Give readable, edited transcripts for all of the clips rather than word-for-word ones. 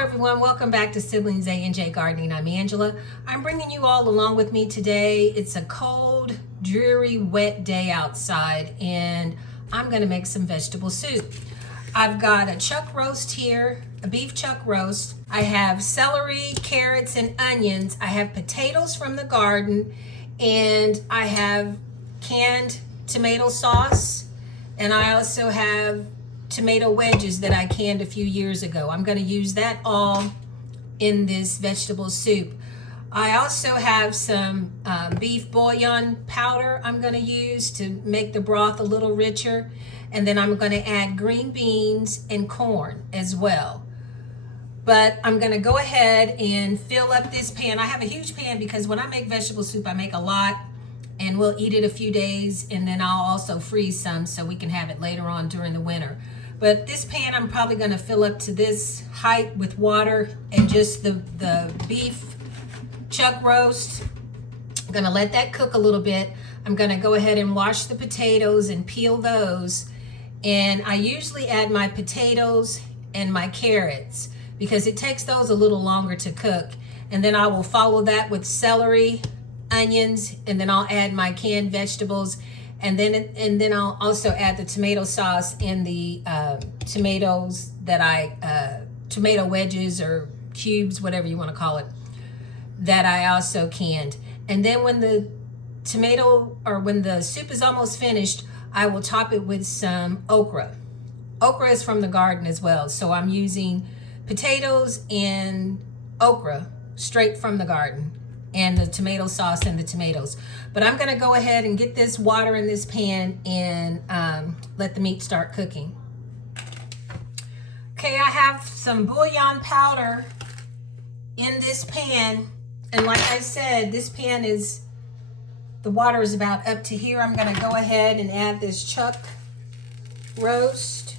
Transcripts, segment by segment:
everyone, welcome back to Siblings A&J Gardening. I'm Angela. I'm bringing you all along with me today. It's a cold, dreary, wet day outside and I'm going to make some vegetable soup. I've got a chuck roast here, a beef chuck roast. I have celery, carrots, and onions. I have potatoes from the garden, and I have canned tomato sauce, and I also have tomato wedges that I canned a few years ago. I'm going to use that all in this vegetable soup. I also have some beef bouillon powder I'm going to use to make the broth a little richer. And then I'm going to add green beans and corn as well. But I'm going to go ahead and fill up this pan. I have a huge pan because when I make vegetable soup, I make a lot. And we'll eat it a few days. And then I'll also freeze some so we can have it later on during the winter. But this pan, I'm probably going to fill up to this height with water and just the beef chuck roast. I'm going to let that cook a little bit. I'm going to go ahead and wash the potatoes and peel those. And I usually add my potatoes and my carrots because it takes those a little longer to cook. And then I will follow that with celery, onions, and then I'll add my canned vegetables. And then I'll also add the tomato sauce and the tomatoes that tomato wedges or cubes, whatever you want to call it, that I also canned. And then when the soup is almost finished, I will top it with some okra. Okra is from the garden as well. So I'm using potatoes and okra straight from the garden, and the tomato sauce and the tomatoes. But I'm gonna go ahead and get this water in this pan and let the meat start cooking. Okay, I have some bouillon powder in this pan. And like I said, this pan the water is about up to here. I'm gonna go ahead and add this chuck roast.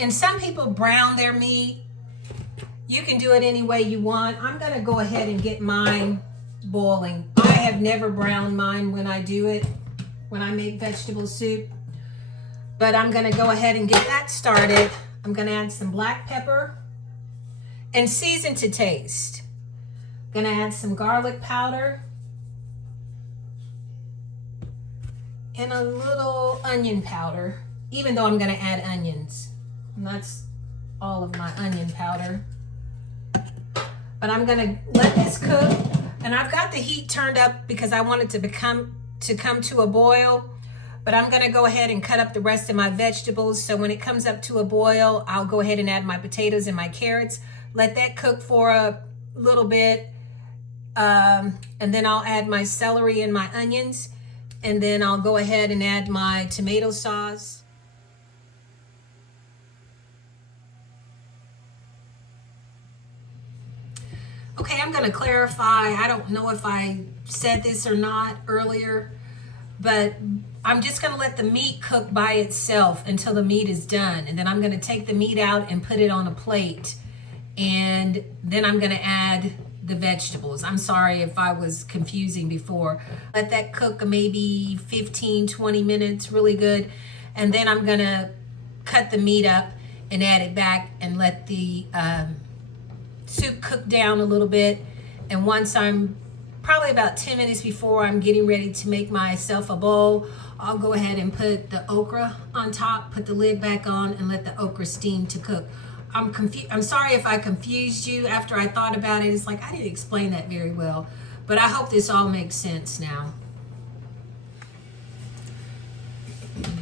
And some people brown their meat. You can do it any way you want. I'm gonna go ahead and get mine boiling. I have never browned mine when I do it, when I make vegetable soup. But I'm gonna go ahead and get that started. I'm gonna add some black pepper and season to taste. I'm gonna add some garlic powder and a little onion powder, even though I'm gonna add onions. And that's all of my onion powder. But I'm gonna let this cook, and I've got the heat turned up because I want it to come to a boil. But I'm gonna go ahead and cut up the rest of my vegetables. So when it comes up to a boil, I'll go ahead and add my potatoes and my carrots. Let that cook for a little bit. And then I'll add my celery and my onions. And then I'll go ahead and add my tomato sauce. Okay, I'm gonna clarify. I don't know if I said this or not earlier, but I'm just gonna let the meat cook by itself until the meat is done. And then I'm gonna take the meat out and put it on a plate. And then I'm gonna add the vegetables. I'm sorry if I was confusing before. Let that cook maybe 15, 20 minutes, really good. And then I'm gonna cut the meat up and add it back and let the soup cook down a little bit. And once I'm probably about 10 minutes before I'm getting ready to make myself a bowl, I'll go ahead and put the okra on top, put the lid back on, and let the okra steam to cook. I'm sorry if I confused you after I thought about it. It's like I didn't explain that very well, but I hope this all makes sense now. I'm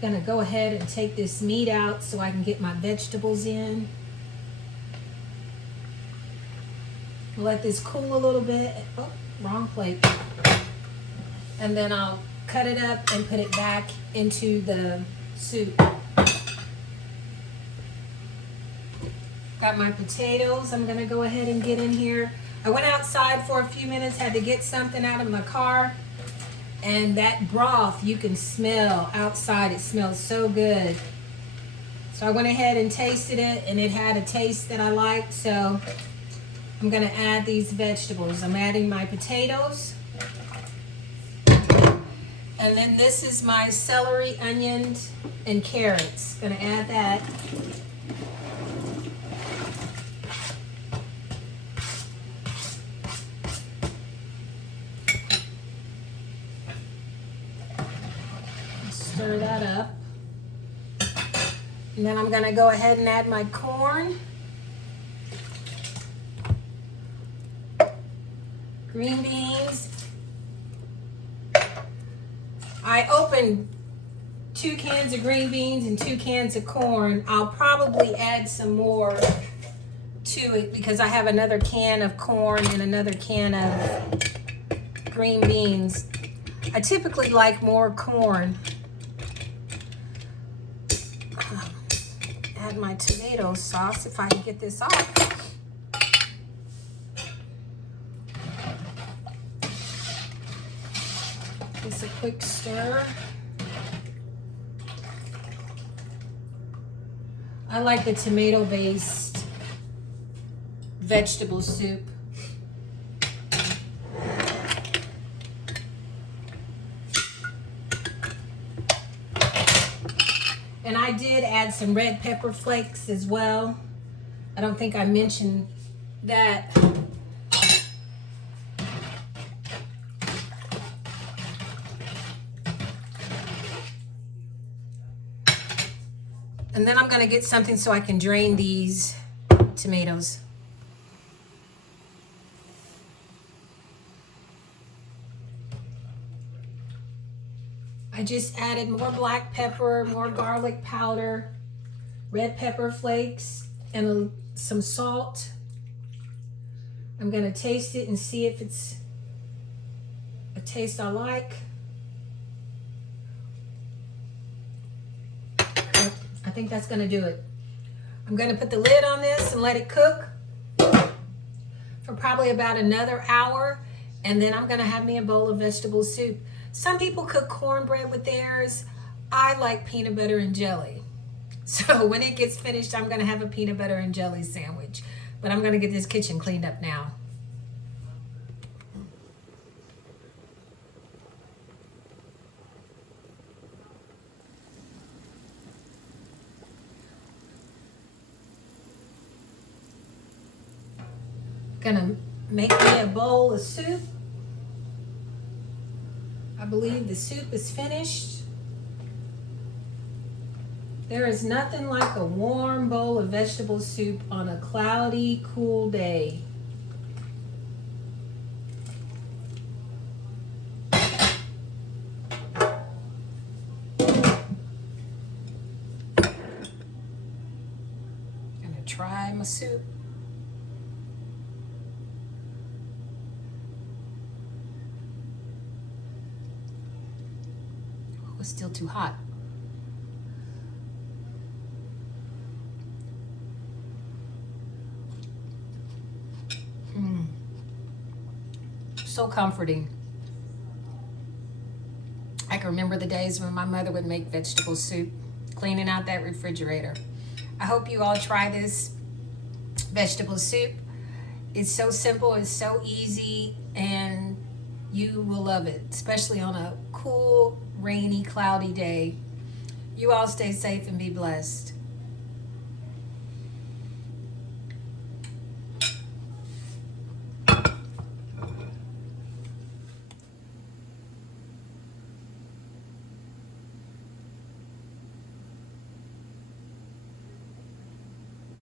gonna go ahead and take this meat out so I can get my vegetables in. Let this cool a little bit. Oh, wrong plate. And then I'll cut it up and put it back into the soup. Got my potatoes. I'm gonna go ahead and get in here. I went outside for a few minutes, had to get something out of my car. And that broth you can smell outside. It smells so good. So I went ahead and tasted it, and it had a taste that I liked. So I'm gonna add these vegetables. I'm adding my potatoes. And then this is my celery, onions, and carrots. Gonna add that. Stir that up. And then I'm gonna go ahead and add my corn, green beans. I opened 2 cans of green beans and 2 cans of corn. I'll probably add some more to it because I have another can of corn and another can of green beans. I typically like more corn. Add my tomato sauce if I can get this off. Just a quick stir. I like the tomato-based vegetable soup. And I did add some red pepper flakes as well. I don't think I mentioned that. And then I'm gonna get something so I can drain these tomatoes. I just added more black pepper, more garlic powder, red pepper flakes, and some salt. I'm gonna taste it and see if it's a taste I like. I think that's gonna do it. I'm gonna put the lid on this and let it cook for probably about another hour, and then I'm gonna have me a bowl of vegetable soup. Some people cook cornbread with theirs. I like peanut butter and jelly. So when it gets finished, I'm gonna have a peanut butter and jelly sandwich. But I'm gonna get this kitchen cleaned up now. Gonna make me a bowl of soup. I believe the soup is finished. There is nothing like a warm bowl of vegetable soup on a cloudy, cool day. Gonna try my soup. It was still too hot. So comforting. I can remember the days when my mother would make vegetable soup, cleaning out that refrigerator. I hope you all try this vegetable soup. It's so simple, it's so easy, and you will love it, especially on a cool, rainy, cloudy day. You all stay safe and be blessed.